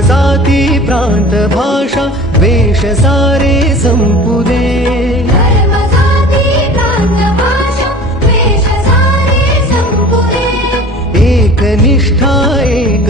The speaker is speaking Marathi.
जाती प्रांत भाषा वेश सारे संपुदे। धर्म जाती प्रांत भाषा वेश सारे संपुदे। एक निष्ठा एक